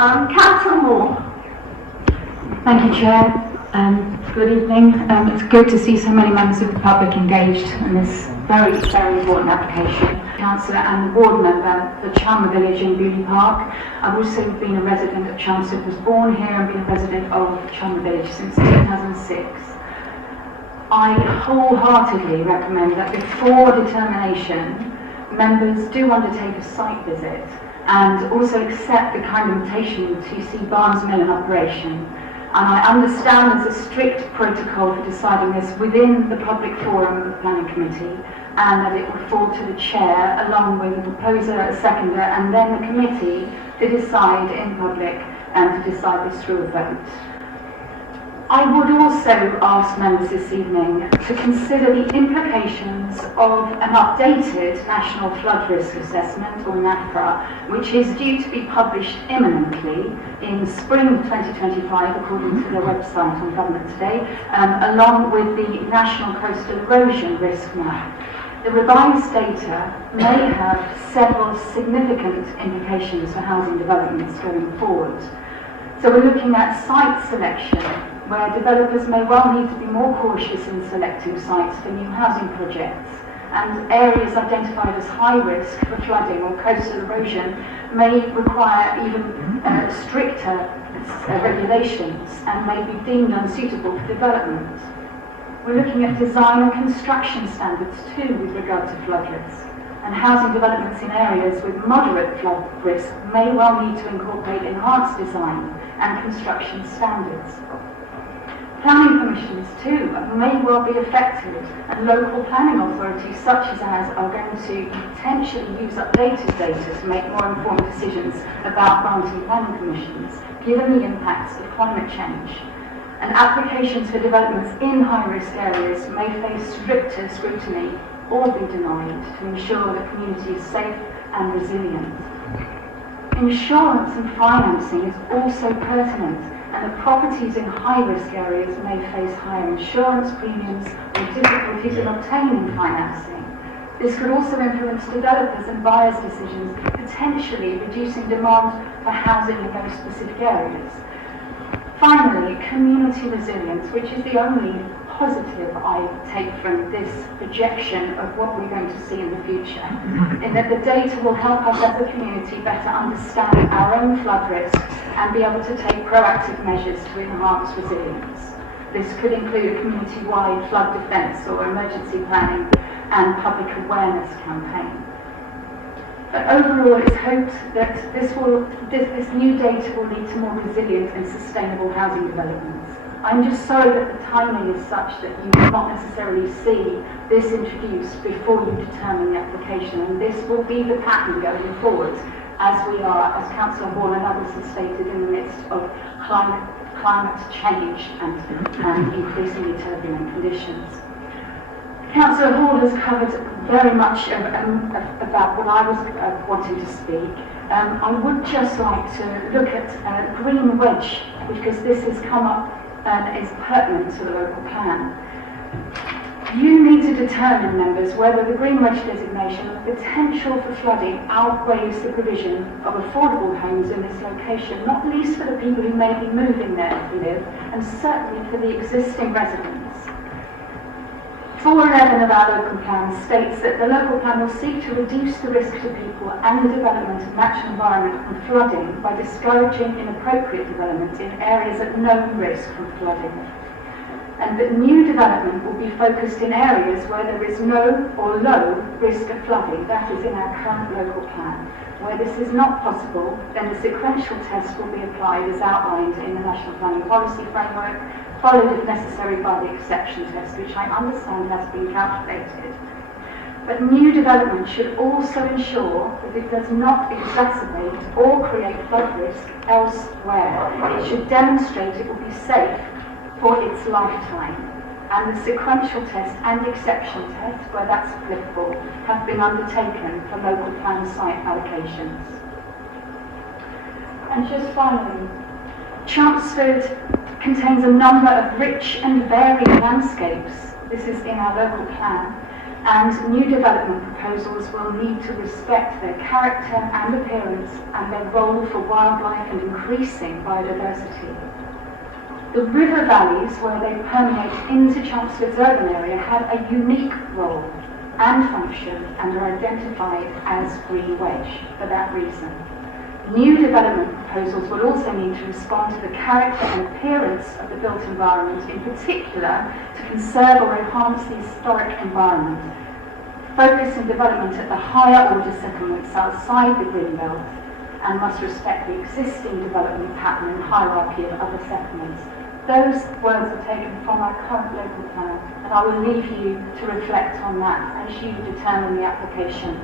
Councillor Moore. Thank you, Chair. Good evening. It's good to see so many members of the public engaged in this very, very important application. Councillor and the board member for Chelmsford Village in Beauty Park. I've also been a resident of Chelmsford, was born here and been a resident of Chelmsford Village since 2006. I wholeheartedly recommend that before determination, members do undertake a site visit and also accept the kind of invitation to see Barnes Mill in operation. And I understand there's a strict protocol for deciding this within the public forum of the planning committee, and that it will fall to the chair along with a proposer, a seconder, and then the committee to decide in public and to decide this through a vote. I would also ask members this evening to consider the implications of an updated National Flood Risk Assessment, or NAFRA, which is due to be published imminently in spring 2025, according to their website on Government Today, along with the National Coastal Erosion Risk Map. The revised data may have several significant implications for housing developments going forward. So we're looking at site selection, where developers may well need to be more cautious in selecting sites for new housing projects, and areas identified as high risk for flooding or coastal erosion may require even stricter regulations and may be deemed unsuitable for development. We're looking at design and construction standards too with regard to flood risk, and housing developments in areas with moderate flood risk may well need to incorporate enhanced design and construction standards. Planning permissions too may well be affected, and local planning authorities such as ours are going to potentially use updated data to make more informed decisions about granting planning permissions, given the impacts of climate change. And applications for developments in high-risk areas may face stricter scrutiny or be denied to ensure the community is safe and resilient. Insurance and financing is also pertinent, and the properties in high-risk areas may face higher insurance premiums or difficulties in obtaining financing. This could also influence developers and buyers' decisions, potentially reducing demand for housing in those specific areas. Finally, community resilience, which is the only positive I take from this projection of what we're going to see in the future, in that the data will help us as a community better understand our own flood risk and be able to take proactive measures to enhance resilience. This could include a community-wide flood defence or emergency planning and public awareness campaign. But overall, it's hoped that this new data will lead to more resilient and sustainable housing developments. I'm just sorry that the timing is such that you will not necessarily see this introduced before you determine the application, and this will be the pattern going forward, as we are, as Councillor Hall and others have stated, in the midst of climate change and increasingly turbulent conditions. Councillor Hall has covered very much about what I was wanting to speak. I would just like to look at Green Wedge, because this has come up and is pertinent to the local plan. You need to determine, members, whether the Green Wedge designation and the potential for flooding outweighs the provision of affordable homes in this location, not least for the people who may be moving there to live, and certainly for the existing residents. 411 of our local plan states that the local plan will seek to reduce the risk to people and the development of natural environment from flooding by discouraging inappropriate development in areas at no risk from flooding. And that new development will be focused in areas where there is no or low risk of flooding. That is in our current local plan. Where this is not possible, then the sequential test will be applied as outlined in the National Planning Policy Framework, followed if necessary by the exception test, which I understand has been calculated. But new development should also ensure that it does not exacerbate or create flood risk elsewhere. It should demonstrate it will be safe for its lifetime. And the sequential test and exception test, where that's applicable, have been undertaken for local plan site allocations. And just finally, Chelmsford contains a number of rich and varied landscapes. This is in our local plan. and new development proposals will need to respect their character and appearance and their role for wildlife and increasing biodiversity. The river valleys, where they permeate into Chelmsford's urban area, have a unique role and function and are identified as Green Wedge for that reason. New development proposals will also need to respond to the character and appearance of the built environment, in particular to conserve or enhance the historic environment, focusing development at the higher order settlements outside the green belt, and must respect the existing development pattern and hierarchy of other settlements. Those words are taken from our current local plan, and I will leave you to reflect on that as you determine the application.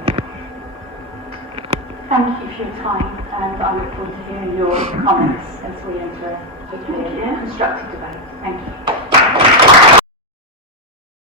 Thank you for your time, and I look forward to hearing your comments as we enter a constructive debate. Thank you.